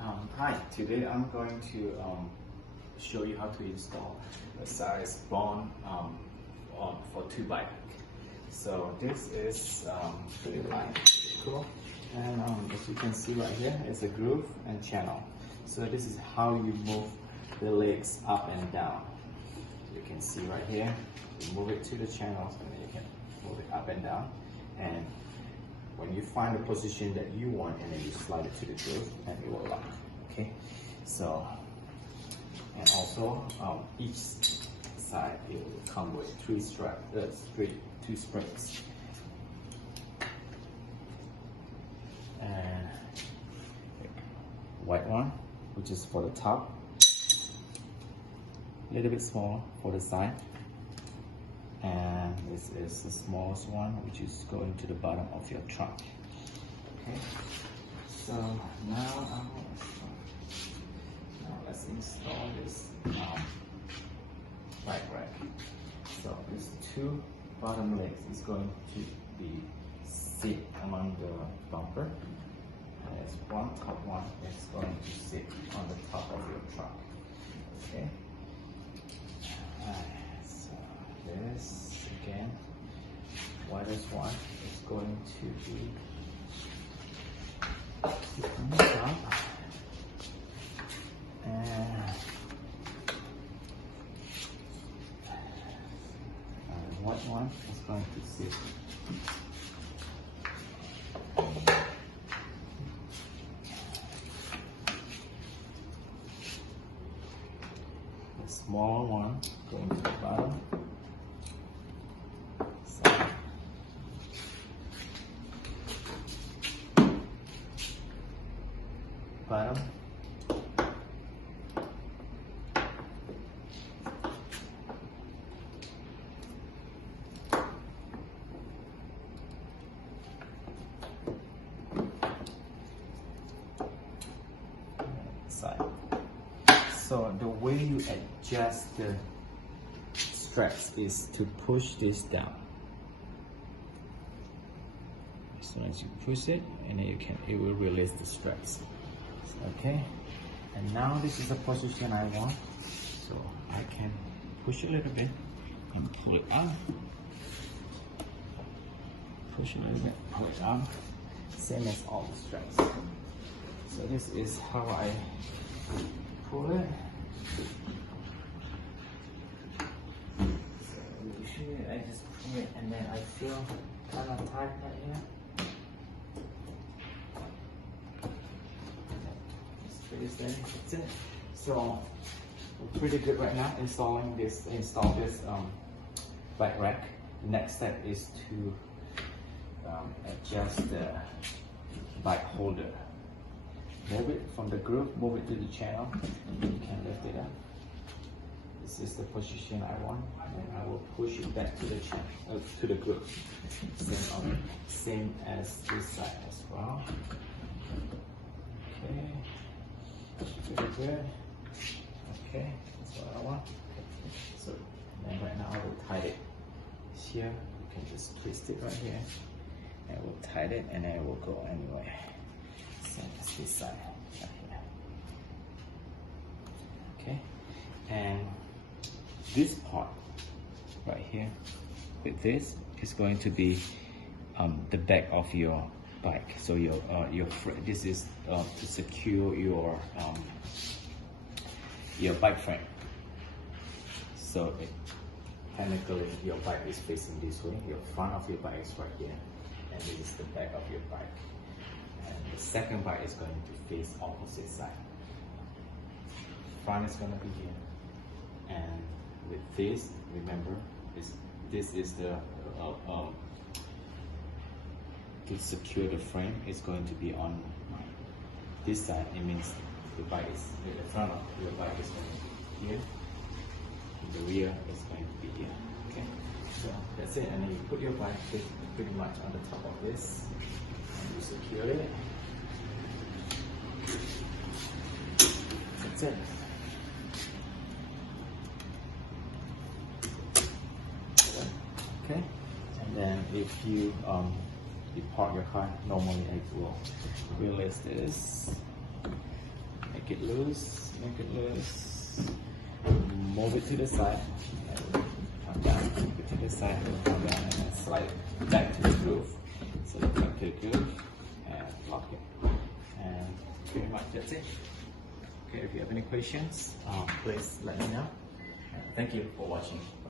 Hi, today I'm going to show you how to install the Saris Bones for 2-bike. So this is pretty light, pretty cool. And as you can see right here, it's a groove and channel. So this is how you move the legs up and down. You can see right here, you move it to the channels and then you can move it up and down. And when you find the position that you want, and then you slide it to the groove and it will lock. Okay, so and also each side it will come with 2 springs, and white one, which is for the top, a little bit small for the side, and this is the smallest one, which is going to the bottom of your trunk. Okay, so now let's install this bike rack. So these 2 bottom legs is going to be sit among the bumper, and there's one top one that's going to sit on the top of your trunk. Okay. So this again, widest one is going to be on the top, and the white one is going to sit the smaller one going to the bottom. Bottom. Side. So the way you adjust the straps is to push this down. As soon as you push it, and then it will release the straps. Okay, and now this is the position I want, so I can push a little bit and pull it out. Push a little bit, pull it out. Same as all the straps. So this is how I pull it. So usually I just pull it and then I feel kind of tight right here. That's it. So we're pretty good right now install this bike rack. The next step is to adjust the bike holder. Move it from the groove, move it to the channel. You can lift it up. This is the position I want, and I will push it back to the channel, to the groove. Same as this side as well. Okay. Pretty good. Okay, that's what I want. So then right now I will tie it here. You can just twist it right here, and we'll tie it, and then it will go anyway. Same as this side right here. Okay, and this part right here with this is going to be the back of your bike. So this is to secure your bike frame. So technically your bike is facing this way. Your front of your bike is right here, and this is the back of your bike. And the second bike is going to face opposite side. Front is going to be here, and with this, remember, this is the to secure the frame is going to be on this side. It means the front of your bike is going to be here, and the rear is going to be here. Okay, so that's it. And then you put your bike pretty much on the top of this, and you secure it. That's it. Okay, and then if you park your car, normally it will release this, make it loose, move it to the side, and come down, move it to the side, and come down, and then slide back to the groove. So you come to the groove and lock it. And pretty much that's it. Okay, if you have any questions, please let me know. Thank you for watching.